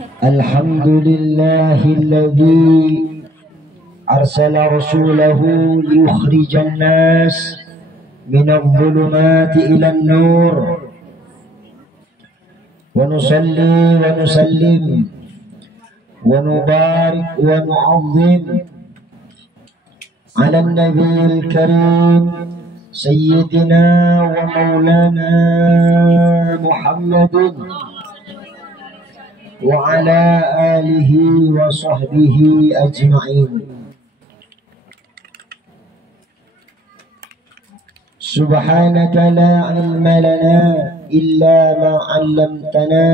الحمد لله الذي أرسل رسوله ليخرج الناس من الظلمات إلى النور ونصلي ونسلم ونبارك ونعظم على النبي الكريم سيدنا ومولانا محمد وعلى آله وصحبه أجمعين. سبحانك لا علم لنا إلا ما علمتنا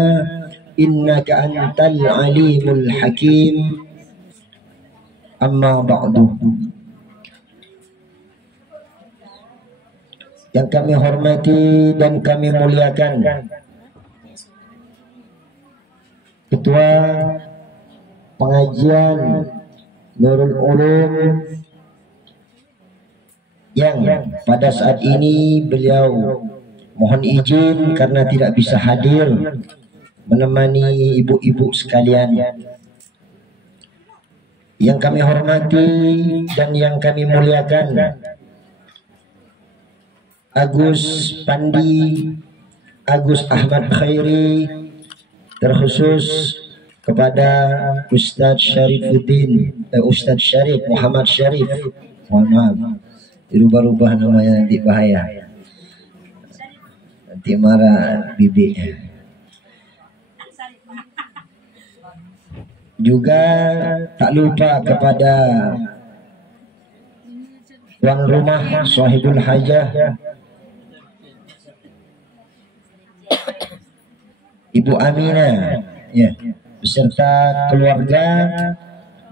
إنك أنت العليم الحكيم. أما بعد. Yang kami hormati dan kami muliakan Ketua Pengajian Nurul Ulum yang pada saat ini beliau mohon izin karena tidak bisa hadir menemani ibu-ibu sekalian. Yang kami hormati dan yang kami muliakan Agus Pandi, Agus Ahmad Khairi, terkhusus kepada Ustadz Syarifuddin, Ustadz Syarif Muhammad Syarif. Mohon maaf, dirubah-rubah namanya nanti bahaya, nanti marah bibi. Juga tak lupa kepada tuan rumah sahibul hajah Ibu Aminah, ya, beserta keluarga.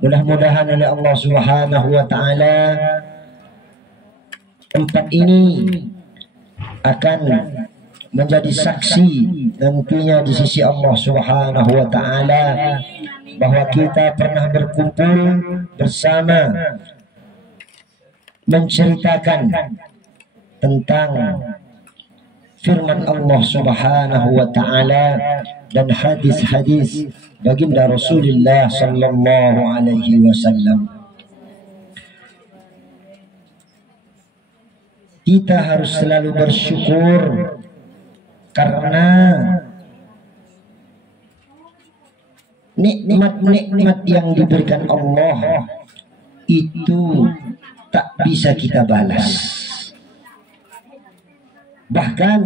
Mudah-mudahan oleh Allah Subhanahu wa taala tempat ini akan menjadi saksi nantinya di sisi Allah Subhanahu wa taala bahwa kita pernah berkumpul bersama menceritakan tentang firman Allah Subhanahu wa taala dan hadis-hadis baginda Rasulullah sallallahu alaihi wasallam. Kita harus selalu bersyukur karena nikmat-nikmat yang diberikan Allah itu tak bisa kita balas. Bahkan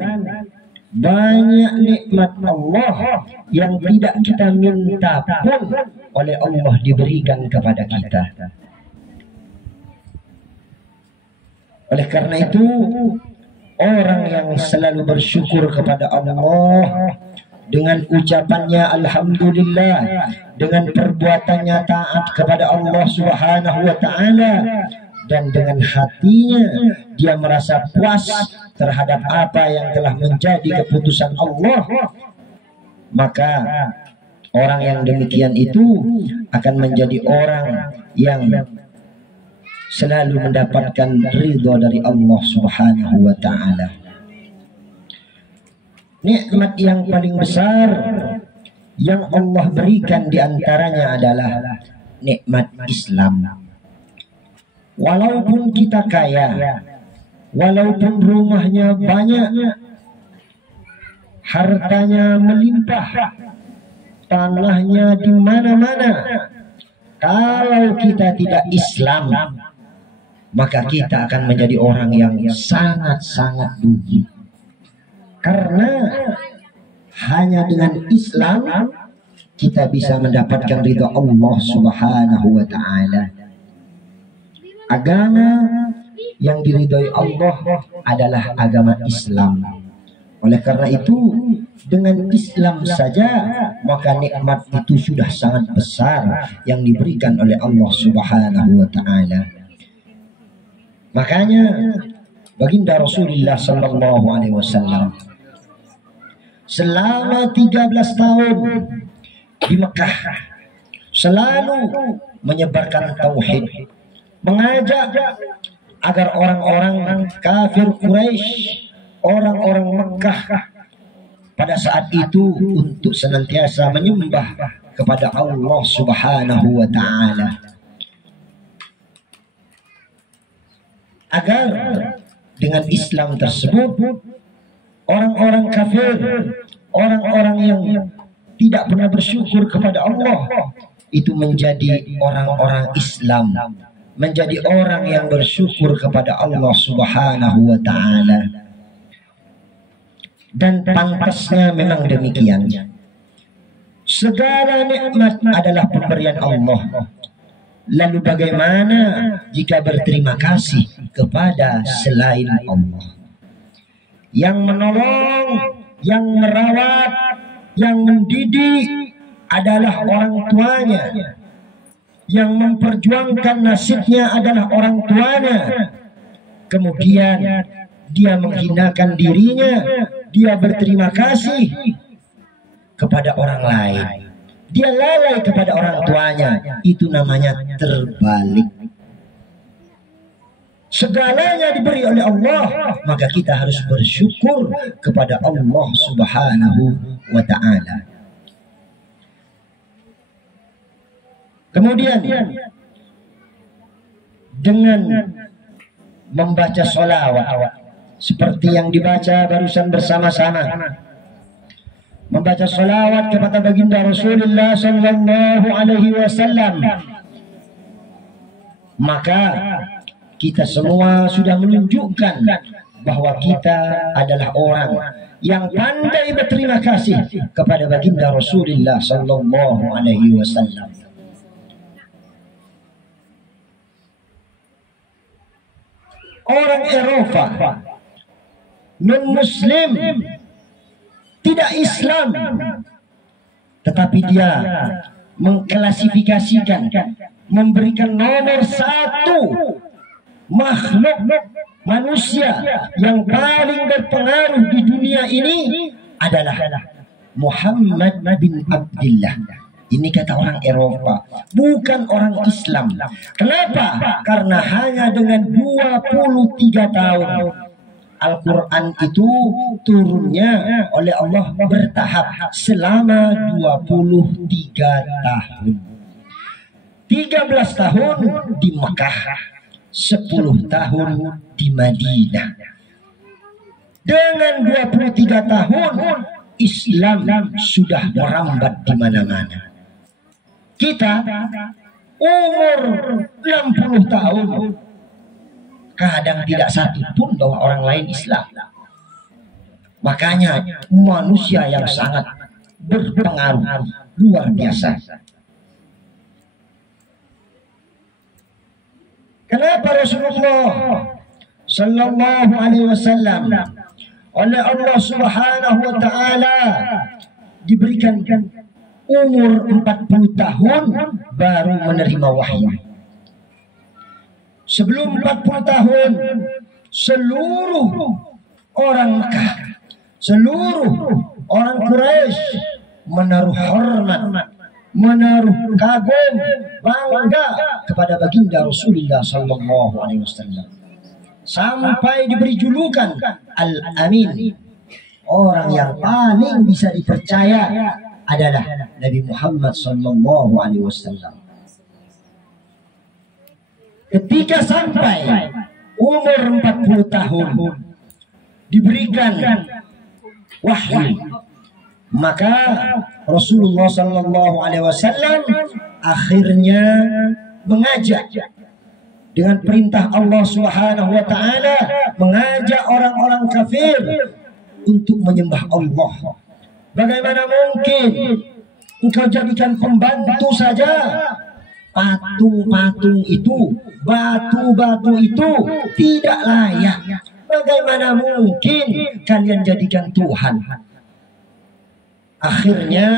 banyak nikmat Allah yang tidak kita minta pun oleh Allah diberikan kepada kita. Oleh karena itu, orang yang selalu bersyukur kepada Allah dengan ucapannya alhamdulillah, dengan perbuatannya taat kepada Allah Subhanahu wa taala, dan dengan hatinya dia merasa puas terhadap apa yang telah menjadi keputusan Allah, maka orang yang demikian itu akan menjadi orang yang selalu mendapatkan ridha dari Allah Subhanahu wa taala. Nikmat yang paling besar yang Allah berikan diantaranya adalah nikmat Islam. Walaupun kita kaya, walaupun rumahnya banyak, hartanya melimpah, tanahnya di mana-mana, kalau kita tidak Islam, maka kita akan menjadi orang yang sangat-sangat rugi. Karena hanya dengan Islam kita bisa mendapatkan ridha Allah Subhanahu wa taala. Agama yang diridhoi Allah adalah agama Islam. Oleh karena itu, dengan Islam saja maka nikmat itu sudah sangat besar yang diberikan oleh Allah Subhanahu wa taala. Makanya baginda Rasulullah sallallahu alaihi wasallam selama 13 tahun di Mekah selalu menyebarkan tauhid, mengajak agar orang-orang kafir Quraisy, orang-orang Mekah pada saat itu untuk senantiasa menyembah kepada Allah Subhanahu wa taala, agar dengan Islam tersebut orang-orang kafir, orang-orang yang tidak pernah bersyukur kepada Allah itu menjadi orang-orang Islam, menjadi orang yang bersyukur kepada Allah Subhanahu wa taala. Dan pantasnya memang demikian. Segala nikmat adalah pemberian Allah. Lalu bagaimana jika berterima kasih kepada selain Allah? Yang menolong, yang merawat, yang mendidik adalah orang tuanya. Yang memperjuangkan nasibnya adalah orang tuanya. Kemudian dia menghinakan dirinya, dia berterima kasih kepada orang lain, dia lalai kepada orang tuanya. Itu namanya terbalik. Segalanya diberi oleh Allah, maka kita harus bersyukur kepada Allah Subhanahu wa ta'ala. Kemudian dengan membaca sholawat seperti yang dibaca barusan bersama-sama, membaca sholawat kepada baginda Rasulullah sallallahu alaihi wasallam, maka kita semua sudah menunjukkan bahwa kita adalah orang yang pandai berterima kasih kepada baginda Rasulullah sallallahu alaihi wasallam. Orang Eropa, non-Muslim, tidak Islam, tetapi dia mengklasifikasikan, memberikan nomor satu makhluk manusia yang paling berpengaruh di dunia ini adalah Muhammad bin Abdullah. Ini kata orang Eropa, bukan orang Islam. Kenapa? Karena hanya dengan 23 tahun Al-Quran itu turunnya oleh Allah bertahap selama 23 tahun. 13 tahun di Mekah, 10 tahun di Madinah. Dengan 23 tahun Islam sudah merambat di mana-mana. Kita umur 60 tahun kadang tidak satu pun bahwa orang lain Islam. Makanya manusia yang sangat berpengaruh luar biasa. Kenapa Rasulullah sallallahu alaihi wasallam oleh Allah Subhanahu wa taala diberikan umur 40 tahun baru menerima wahyu? Sebelum 40 tahun seluruh orang Mekah, seluruh orang Quraisy menaruh hormat, menaruh kagum, bangga kepada baginda Rasulullah sallallahu alaihi wasallam. Sampai diberi julukan Al-Amin. Orang yang paling bisa dipercaya adalah Nabi Muhammad sallallahu alaihi wasallam. Ketika sampai umur 40 tahun diberikan wahyu, maka Rasulullah sallallahu alaihi wasallam akhirnya mengajak dengan perintah Allah Subhanahu wa taala, mengajak orang-orang kafir untuk menyembah Allah. Bagaimana mungkin engkau jadikan pembantu saja? Patung-patung itu, batu-batu itu tidak layak. Bagaimana mungkin kalian jadikan Tuhan? Akhirnya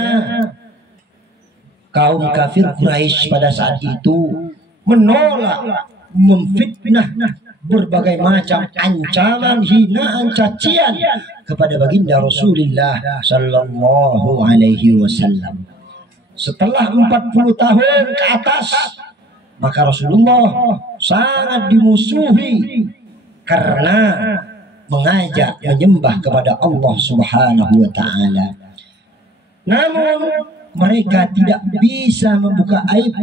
kaum kafir Quraisy pada saat itu menolak, memfitnah, berbagai macam ancaman, hinaan, cacian kepada baginda Rasulullah sallallahu alaihi wasallam. Setelah 40 tahun ke atas, maka Rasulullah sangat dimusuhi karena mengajak menyembah kepada Allah Subhanahu wa taala. Namun mereka tidak bisa membuka aib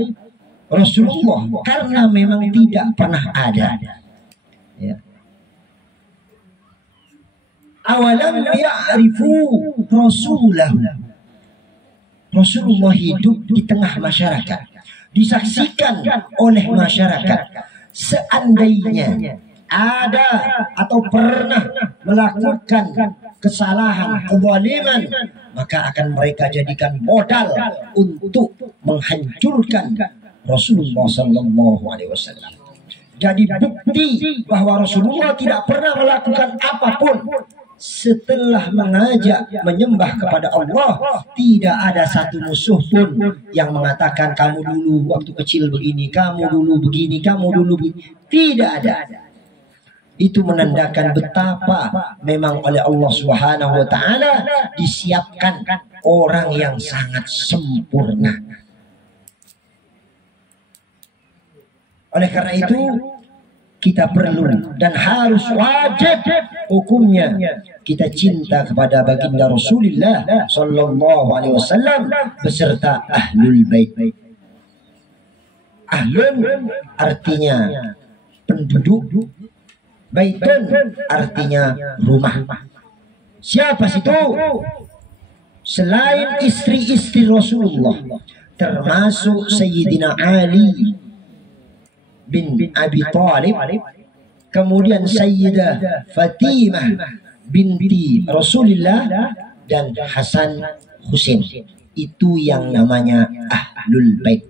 Rasulullah karena memang tidak pernah ada. Ya. Awalam ya'rifu Rasulahu. Rasulullah hidup di tengah masyarakat, disaksikan oleh masyarakat. Seandainya ada atau pernah melakukan kesalahan, kezaliman, maka akan mereka jadikan modal untuk menghancurkan Rasulullah sallallahu alaihi wasallam. Jadi bukti bahwa Rasulullah tidak pernah melakukan apapun setelah mengajak menyembah kepada Allah. Tidak ada satu musuh pun yang mengatakan kamu dulu waktu kecil begini, kamu dulu begini, kamu dulu begini. Tidak ada. Itu menandakan betapa memang oleh Allah Subhanahu wa taala disiapkan orang yang sangat sempurna. Oleh karena itu kita perlu dan harus wajib hukumnya kita cinta kepada baginda Rasulullah sallallahu alaihi wasallam beserta ahlul bait. Ahlun artinya penduduk, baitun artinya rumah. Siapa situ? Selain istri-istri Rasulullah, termasuk Sayyidina Ali bin Abi Thalib, kemudian Sayyidah Fatimah binti Rasulullah, dan Hasan Husain. Itu yang namanya ahlul bait.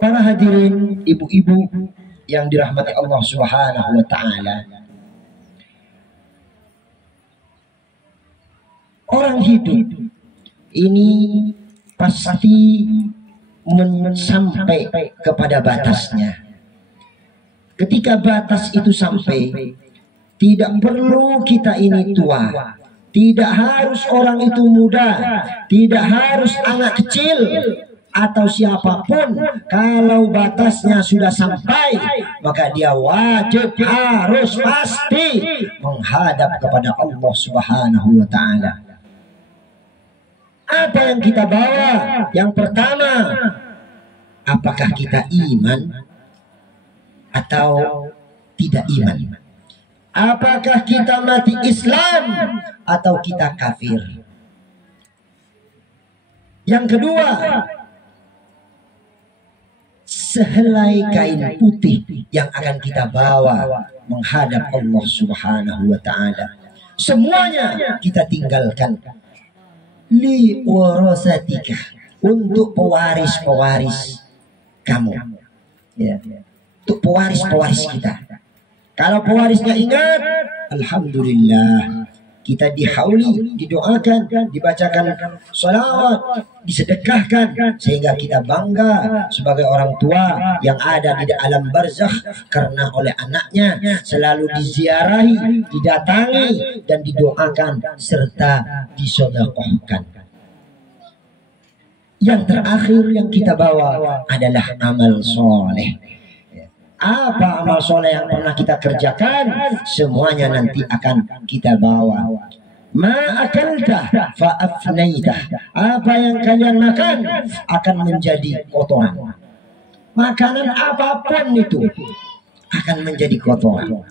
Para hadirin, ibu-ibu yang dirahmati Allah Subhanahu wa taala, orang hidup ini pasti sampai kepada batasnya. Ketika batas itu sampai, tidak perlu kita ini tua, tidak harus orang itu muda, tidak harus anak kecil atau siapapun. Kalau batasnya sudah sampai, maka dia wajib harus pasti menghadap kepada Allah Subhanahu wa taala. Apa yang kita bawa? Yang pertama, apakah kita iman atau tidak iman? Apakah kita mati Islam atau kita kafir? Yang kedua, sehelai kain putih yang akan kita bawa menghadap Allah Subhanahu wa taala. Semuanya kita tinggalkan. Li warasatika, untuk pewaris-pewaris kamu, ya, untuk pewaris-pewaris kita. Kalau pewarisnya ingat, alhamdulillah, kita dihauli, didoakan, dibacakan sholawat, disedekahkan, sehingga kita bangga sebagai orang tua yang ada di alam barzakh karena oleh anaknya selalu diziarahi, didatangi, dan didoakan serta disedekahkan. Yang terakhir yang kita bawa adalah amal soleh. Apa amal soleh yang pernah kita kerjakan? Semuanya nanti akan kita bawa. Ma akalta fa afnaita. Apa yang kalian makan akan menjadi kotoran. Makanan apapun itu akan menjadi kotoran.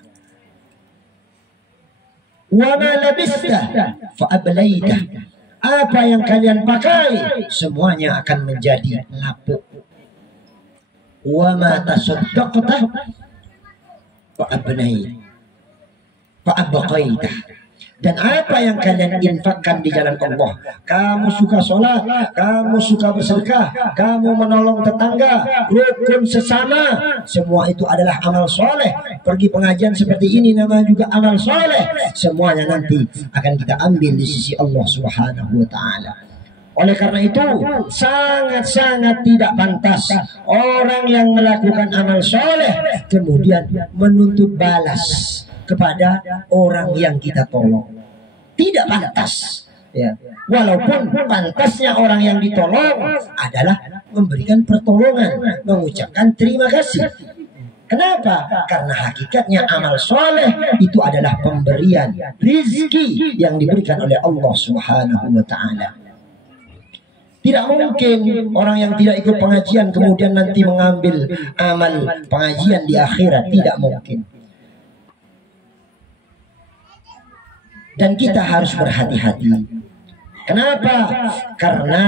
Wa ma labista fa ablaita. Apa yang kalian pakai semuanya akan menjadi lapuk. Wa ma tasaddaqta fa abqaita. Dan apa yang kalian infakkan di jalan Allah, kamu suka sholat, kamu suka bersedekah, kamu menolong tetangga, rukun sesama, semua itu adalah amal soleh. Pergi pengajian seperti ini namanya juga amal soleh. Semuanya nanti akan kita ambil di sisi Allah Subhanahu wa ta'ala. Oleh karena itu sangat-sangat tidak pantas orang yang melakukan amal soleh kemudian menuntut balas kepada orang yang kita tolong. Tidak pantas, ya. Walaupun pantasnya orang yang ditolong adalah memberikan pertolongan, mengucapkan terima kasih. Kenapa? Karena hakikatnya amal soleh itu adalah pemberian rizki yang diberikan oleh Allah Subhanahu wa Ta'ala. Tidak mungkin orang yang tidak ikut pengajian kemudian nanti mengambil amal pengajian di akhirat. Tidak mungkin. Dan kita harus berhati-hati. Kenapa? Karena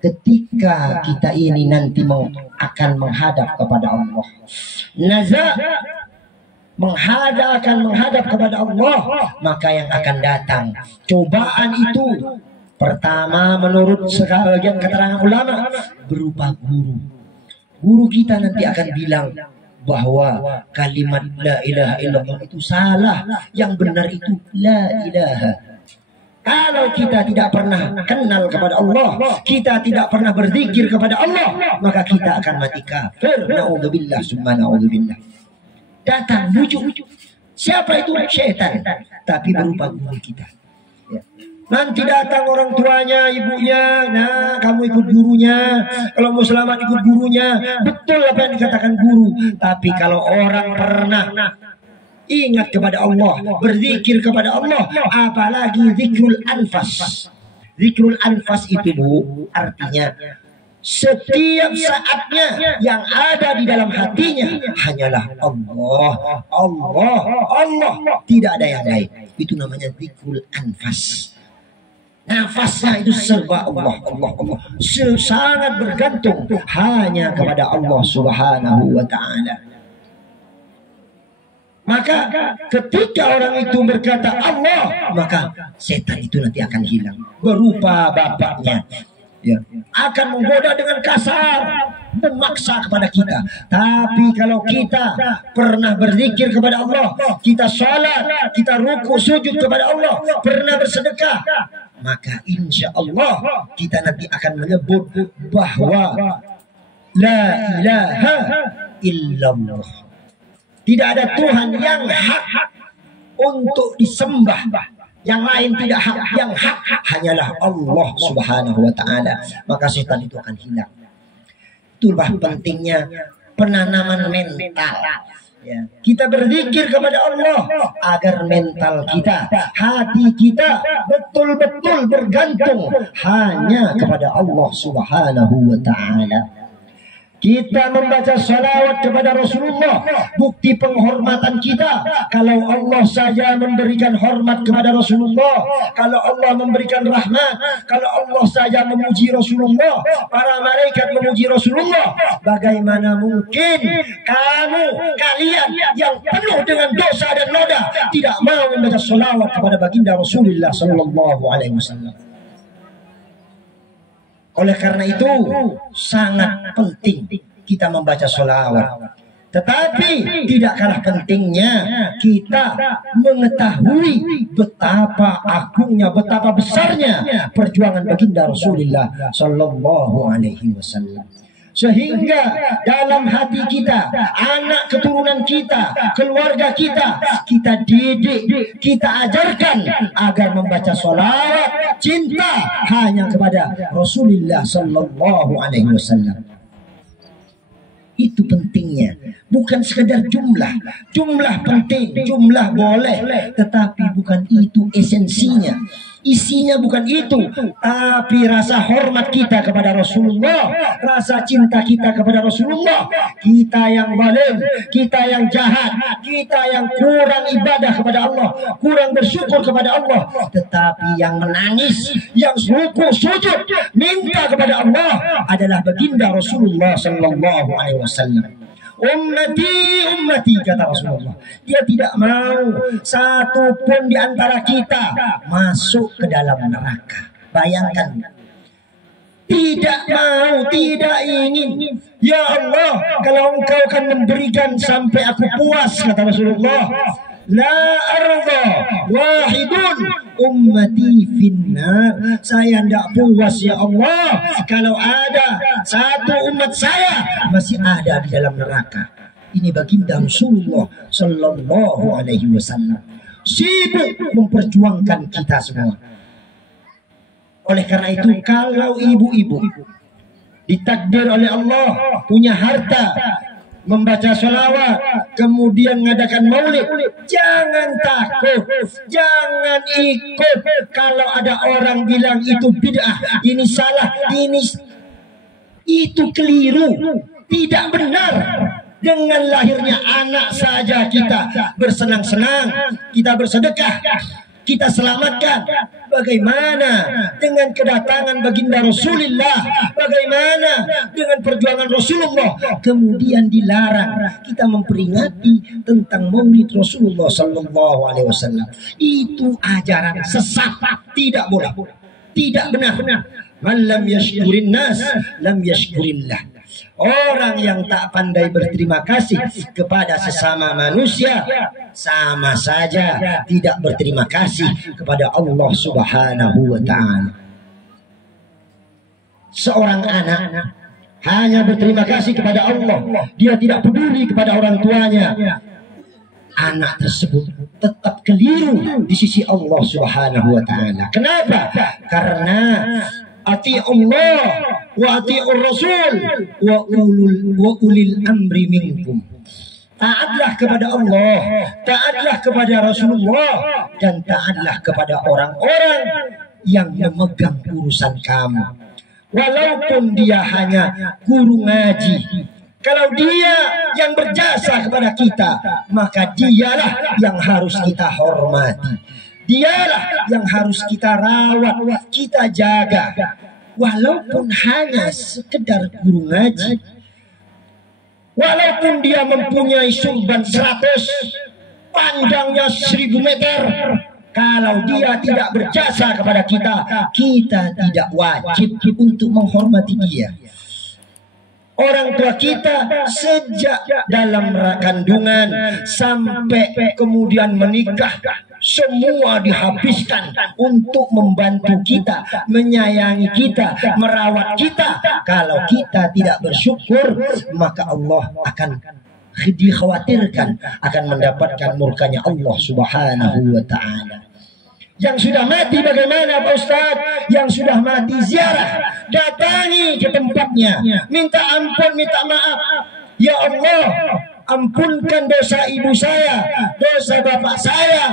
ketika kita ini nanti akan menghadap kepada Allah, akan menghadap kepada Allah, maka yang akan datang cobaan itu pertama menurut sebagian keterangan ulama berupa guru. Guru kita nanti akan bilang bahwa kalimat la ilaha illallah itu salah, yang benar itu la ilaha. Kalau kita tidak pernah kenal kepada Allah, kita tidak pernah berzikir kepada Allah, maka kita akan mati kafir. Naudzubillah summa naudzubillah. Datang bujuk. Siapa itu? Syaitan. Tapi berupa guru kita. Ya. Nanti datang orang tuanya, ibunya, nah kamu ikut gurunya. Kalau mau selamat ikut gurunya. Betul apa yang dikatakan guru. Tapi kalau orang pernah ingat kepada Allah, berzikir kepada Allah, apalagi zikrul anfas. Zikrul anfas itu, Bu, artinya setiap saatnya yang ada di dalam hatinya hanyalah Allah, Allah, Allah, tidak ada yang lain. Itu namanya zikrul anfas. Nafasnya itu serba Allah, Allah, Allah. Sangat bergantung hanya kepada Allah Subhanahu wa Ta'ala. Maka ketika orang itu berkata Allah, maka setan itu nanti akan hilang berupa bapaknya, ya, akan menggoda dengan kasar, memaksa kepada kita. Tapi kalau kita pernah berzikir kepada Allah, kita sholat, kita ruku sujud kepada Allah, pernah bersedekah, maka insya Allah kita nanti akan menyebut bahwa la ilaha illallah. Tidak ada Tuhan yang hak untuk disembah. Yang lain tidak hak. Yang hak hanyalah Allah Subhanahu wa Ta'ala. Maka setan itu akan hilang. Itulah pentingnya penanaman mental. Ya. Kita berzikir kepada Allah agar mental kita, hati kita betul-betul bergantung hanya kepada Allah Subhanahu wa Ta'ala. Kita membaca salawat kepada Rasulullah, bukti penghormatan kita. Kalau Allah saja memberikan hormat kepada Rasulullah, kalau Allah memberikan rahmat, kalau Allah saja memuji Rasulullah, para malaikat memuji Rasulullah, bagaimana mungkin kalian yang penuh dengan dosa dan noda tidak mau membaca salawat kepada baginda Rasulullah sallallahu alaihi wasallam? Oleh karena itu sangat penting kita membaca sholawat. Tetapi tidak kalah pentingnya kita mengetahui betapa agungnya, betapa besarnya perjuangan baginda Rasulullah sallallahu alaihi wasallam. Sehingga dalam hati kita, anak keturunan kita, keluarga kita, kita didik, kita ajarkan agar membaca sholawat, cinta hanya kepada Rasulullah sallallahu alaihi wasallam. Itu pentingnya, bukan sekedar jumlah. Jumlah penting, jumlah boleh, tetapi bukan itu esensinya. Isinya bukan itu, tapi rasa hormat kita kepada Rasulullah, rasa cinta kita kepada Rasulullah. Kita yang zalim, kita yang jahat, kita yang kurang ibadah kepada Allah, kurang bersyukur kepada Allah, tetapi yang menangis, yang ruku sujud minta kepada Allah adalah baginda Rasulullah sallallahu alaihi wasallam. Ummati, ummati, kata Rasulullah. Dia tidak mau satu pun di antara kita masuk ke dalam neraka. Bayangkan. Tidak mau, tidak ingin. Ya Allah, kalau engkau akan memberikan sampai aku puas, kata Rasulullah, la arda wahidun ummati finnar. Saya tidak puas ya Allah kalau ada satu umat saya masih ada di dalam neraka. Ini baginda Rasulullah sallallahu alaihi wasallam sibuk memperjuangkan kita semua. Oleh karena itu, kalau ibu-ibu ditakdir oleh Allah punya harta membaca sholawat, kemudian mengadakan maulid. Jangan takut, jangan ikut. Kalau ada orang bilang itu bid'ah, ini salah, itu keliru, tidak benar. Dengan lahirnya anak saja kita bersenang-senang, kita bersedekah, kita selamatkan. Bagaimana dengan kedatangan baginda Rasulullah? Bagaimana dengan perjuangan Rasulullah? Kemudian dilarang kita memperingati tentang maulid Rasulullah Sallallahu Alaihi Wasallam. Itu ajaran sesat, tidak boleh, tidak benar. Man lam yashkurin nas, lam yashkurillah. Orang yang tak pandai berterima kasih kepada sesama manusia sama saja tidak berterima kasih kepada Allah Subhanahu wa Ta'ala. Seorang anak hanya berterima kasih kepada Allah, dia tidak peduli kepada orang tuanya. Anak tersebut tetap keliru di sisi Allah Subhanahu wa Ta'ala. Kenapa? Karena ati Allah wa ati'ur Rasul wa ulil amri minkum. Taatlah kepada Allah, taatlah kepada Rasulullah, dan taatlah kepada orang-orang yang memegang urusan kamu. Walaupun dia hanya guru ngaji, kalau dia yang berjasa kepada kita, maka dialah yang harus kita hormati. Dialah yang harus kita rawat, kita jaga. Walaupun hanya sekedar guru ngaji, walaupun dia mempunyai surban 100, panjangnya 1000 meter, kalau dia tidak berjasa kepada kita, kita tidak wajib untuk menghormati dia. Orang tua kita sejak dalam kandungan sampai kemudian menikah, semua dihabiskan untuk membantu kita, menyayangi kita, merawat kita. Kalau kita tidak bersyukur, maka Allah akan dikhawatirkan akan mendapatkan murkanya Allah Subhanahu wa Ta'ala. Yang sudah mati bagaimana Pak Ustadz? Yang sudah mati ziarah, datangi ke tempatnya, minta ampun, minta maaf. Ya Allah, ampunkan dosa ibu saya, dosa bapak saya.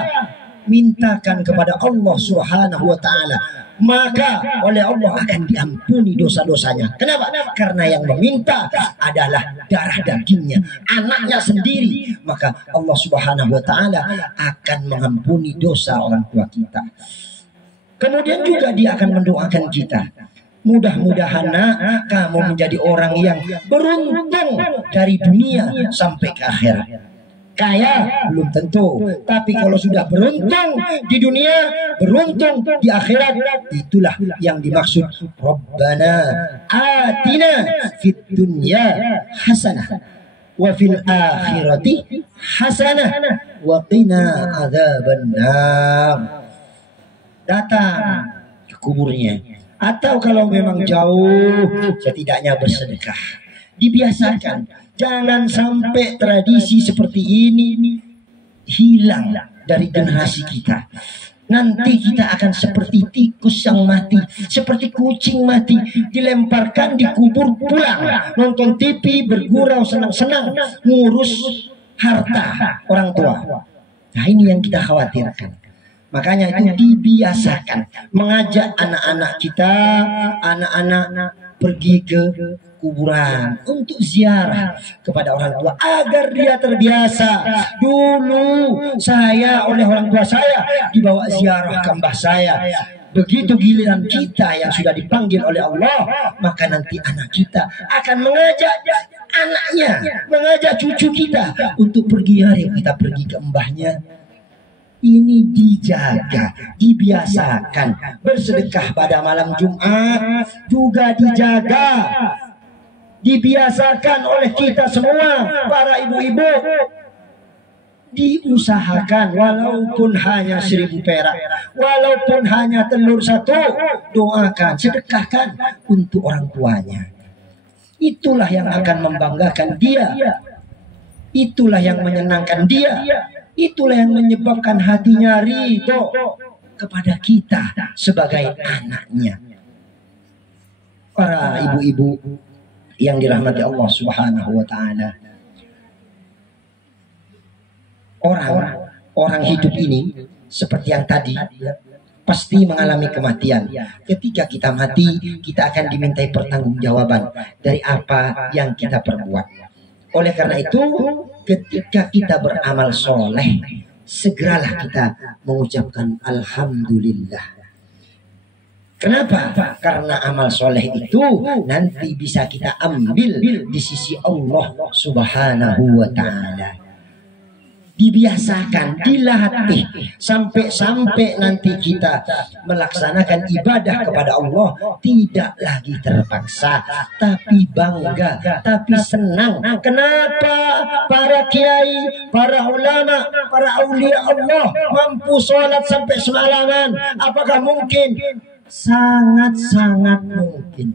Mintakan kepada Allah Subhanahu wa Ta'ala, maka oleh Allah akan diampuni dosa-dosanya. Kenapa? Karena yang meminta adalah darah dagingnya, anaknya sendiri. Maka Allah Subhanahu wa Ta'ala akan mengampuni dosa orang tua kita. Kemudian juga dia akan mendoakan kita. Mudah-mudahan nak, kamu menjadi orang yang beruntung dari dunia sampai ke akhirat. Kaya belum tentu, tapi kalau sudah beruntung di dunia, beruntung di akhirat, itulah yang dimaksud Rabbana atina fid dunya hasanah wa fil akhirati hasanah wa qina adzabannar. Datang ke kuburnya, atau kalau memang jauh, setidaknya bersedekah. Dibiasakan. Jangan sampai tradisi seperti ini hilang dari generasi kita. Nanti kita akan seperti tikus yang mati, seperti kucing mati, dilemparkan, dikubur, pulang, nonton TV, bergurau, senang-senang, ngurus harta orang tua. Nah, ini yang kita khawatirkan. Makanya itu dibiasakan, mengajak anak-anak kita, anak-anak pergi ke kuburan untuk ziarah kepada orang tua agar dia terbiasa. Dulu saya oleh orang tua saya dibawa ziarah ke mbah saya. Begitu giliran kita yang sudah dipanggil oleh Allah, maka nanti anak kita akan mengajak anaknya, mengajak cucu kita untuk pergi. Hari kita pergi ke mbahnya. Ini dijaga, dibiasakan. Bersedekah pada malam Jumat juga dijaga, dibiasakan oleh kita semua, para ibu-ibu. Diusahakan walaupun hanya 1000 perak, walaupun hanya telur 1, doakan, sedekahkan untuk orang tuanya. Itulah yang akan membanggakan dia, itulah yang menyenangkan dia, itulah yang menyebabkan hatinya ridho kepada kita sebagai anaknya. Para ibu-ibu yang dirahmati Allah Subhanahu wa Ta'ala, orang hidup ini seperti yang tadi ya, pasti mengalami kematian. Ketika kita mati, kita akan dimintai pertanggungjawaban dari apa yang kita perbuat. Oleh karena itu, ketika kita beramal soleh, segeralah kita mengucapkan alhamdulillah. Kenapa? Karena amal soleh itu nanti bisa kita ambil di sisi Allah Subhanahu wa Ta'ala. Dibiasakan, dilatih sampai nanti kita melaksanakan ibadah kepada Allah tidak lagi terpaksa, tapi bangga, tapi senang. Kenapa para kiai, para ulama, para aulia Allah mampu sholat sampai semalaman? Apakah mungkin? Sangat-sangat mungkin.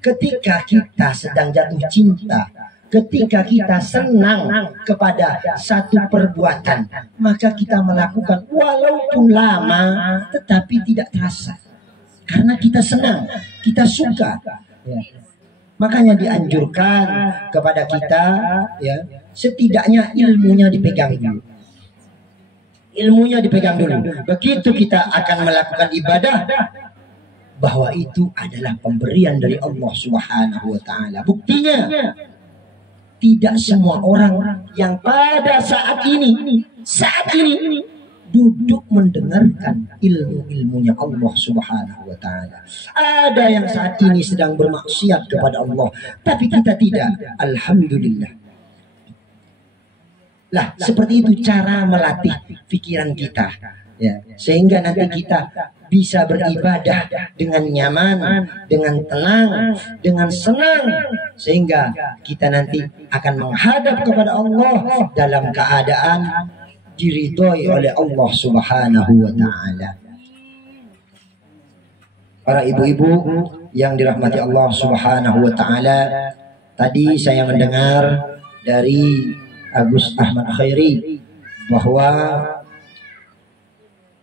Ketika kita sedang jatuh cinta, ketika kita senang kepada satu perbuatan, maka kita melakukan walaupun lama, tetapi tidak terasa. Karena kita senang, kita suka. Ya. Makanya dianjurkan kepada kita, ya, setidaknya ilmunya dipegang dulu. Ilmunya dipegang dulu. Begitu kita akan melakukan ibadah, bahwa itu adalah pemberian dari Allah Subhanahu wa Ta'ala. Buktinya, tidak semua orang yang pada saat ini duduk mendengarkan ilmu-ilmunya Allah Subhanahu wa Ta'ala. Ada yang saat ini sedang bermaksiat kepada Allah, tapi kita tidak. Alhamdulillah. Lah, seperti itu cara melatih pikiran kita, ya, sehingga nanti kita bisa beribadah dengan nyaman, dengan tenang, dengan senang, sehingga kita nanti akan menghadap kepada Allah dalam keadaan diridhoi oleh Allah Subhanahu wa Ta'ala. Para ibu-ibu yang dirahmati Allah Subhanahu wa Ta'ala, tadi saya mendengar dari Agus Ahmad Khairi bahwa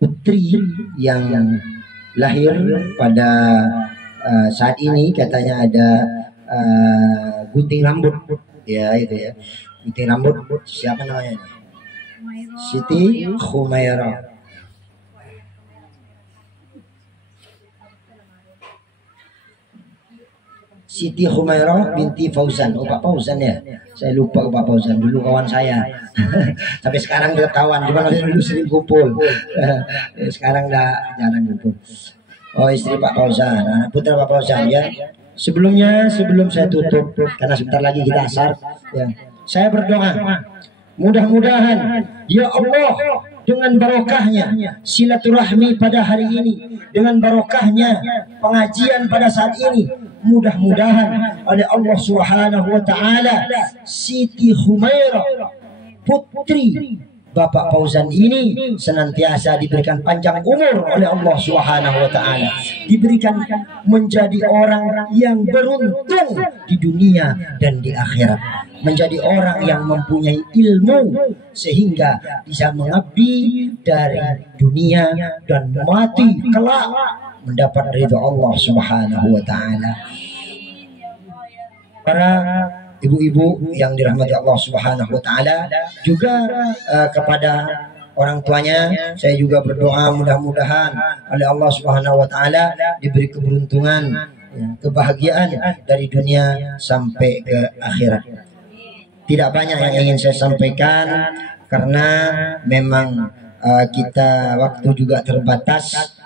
putri yang lahir pada saat ini katanya ada gunting rambut, ya itu ya, gunting rambut. Siapa namanya? Siti Khumairah. Siti Khumairah binti Fauzan. Oh, Pak Fauzan ya. Saya lupa Pak Fauzan, dulu kawan saya. Sampai sekarang dia kawan, cuma dulu sering kumpul. Sekarang dah jarang kumpul. Oh, istri Pak Fauzan, putra Pak Fauzan ya. Sebelum saya tutup, karena sebentar lagi kita asar, ya, saya berdoa, mudah-mudahan ya Allah, dengan barokahnya silaturahmi pada hari ini, dengan barokahnya pengajian pada saat ini, mudah-mudahan oleh Allah Subhanahu wa Ta'ala Siti Khumairah putri Bapak Fauzan ini senantiasa diberikan panjang umur oleh Allah Subhanahu wa Ta'ala, diberikan menjadi orang yang beruntung di dunia dan di akhirat, menjadi orang yang mempunyai ilmu sehingga bisa mengabdi dari dunia dan mati kelak mendapat ridha Allah Subhanahu wa Ta'ala. Para ibu-ibu yang dirahmati Allah Subhanahu wa Ta'ala, juga kepada orang tuanya saya juga berdoa mudah-mudahan oleh Allah Subhanahu wa Ta'ala diberi keberuntungan, ya, kebahagiaan dari dunia sampai ke akhirat. Tidak banyak yang ingin saya sampaikan karena memang kita waktu juga terbatas,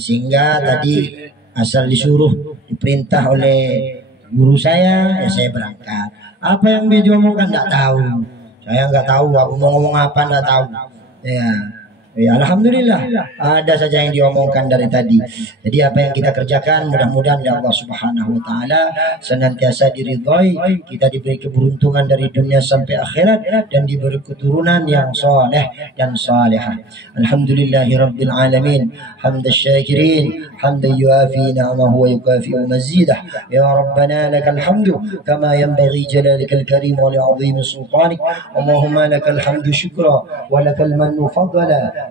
sehingga tadi asal disuruh diperintah oleh guru saya, ya saya berangkat. Apa yang dia diomongkan nggak tahu. Saya nggak tahu, aku mau ngomong apa nggak tahu. Ya, alhamdulillah ada saja yang diomongkan dari tadi. Jadi apa yang kita kerjakan mudah-mudahan ya Allah Subhanahu wa Ta'ala senantiasa diridhoi, kita diberi keberuntungan dari dunia sampai akhirat dan diberi keturunan yang soleh dan salihah. Alhamdulillahirabbil alamin, hamdas syakirin, hamdan yuafi ni'amahu wa yukafi'u mazidah. Ya Rabbana lakal hamdu kama yanbaghi jalalikal karim wa li'azimi sultanik. Allahumma lakal hamdu syukra wa lakal mannu fadla